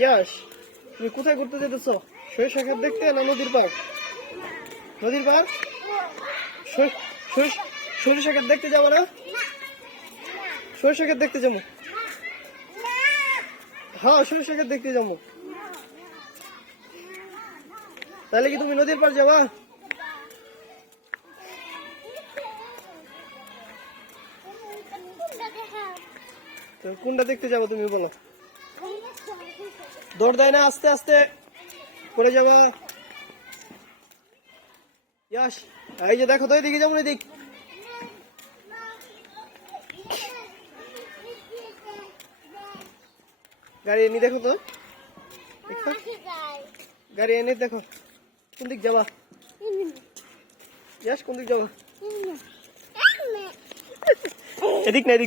ইয়াস, তুমি কোথায় ঘুরতে যেতেছ? সরিষা ক্ষেত দেখতে না নদীর পার? নদীর পার? সরিষা ক্ষেত দেখতে যাবো না? সরিষা ক্ষেত দেখতে যাবো। হ্যাঁ, সরিষা ক্ষেত দেখতে যাবো। তাহলে কি তুমি নদীর পার যাবা? তো কোনটা দেখতে যাবো তুমি বলো? দৌড় দেয় না, আস্তে আস্তে পড়ে যাবে। ইয়াস, এই যে দেখো তো, এদিকে যাবো, এদিক। গাড়ি এনে দেখো তো, গাড়ি এনে দেখো কোন দিক যাবা। ইয়াস, কোন দিক যাবা? এদিক না, এদিক।